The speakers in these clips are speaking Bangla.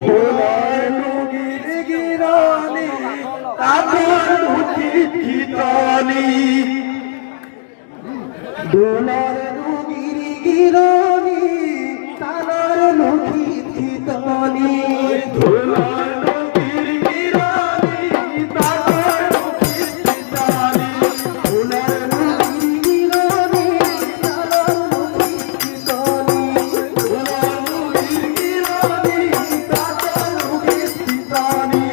দোলার নদীর গিরানি তালার নদী থিতানি দোলার নদীর গিরানি তালার নদী থিতানি দোলার নদীর গিরানি তালার নদী থিতানি দোলার নদীর গিরানি তালার নদী থিতানি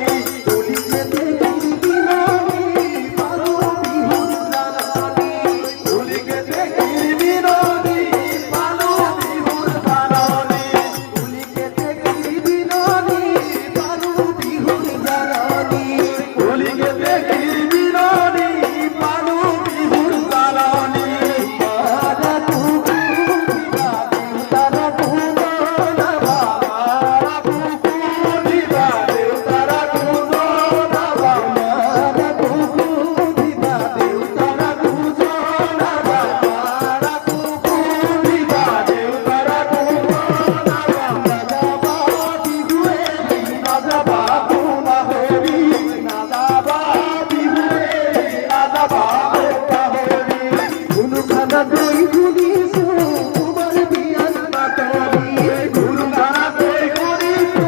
দলিতে দেখি গিরানি পারো বিহুর জানানি দলিতে দেখি বিরানি পারো বিহুর জানানি দলিতে দেখি বিরানি পারো বিহুর জানানি দলিতে দেখি বিরানি পারো বিহুর জানানি তারা কুকু তারা কুকু না বাবা কুকু দিবা দেও তারা কুকু না বাবা কুকু দিবা দেও তারা কুকু না বাবা কুকু দিবা দেও তারা কুকু না বাবা বিহুয়ে রাজা বাবু না হরি রাজা বিহুয়ে রাজা বাবু না হরি গুরু খানা দই গুলিছো তোমার বিয়াস না করি গুরু খানা দই গুলিছো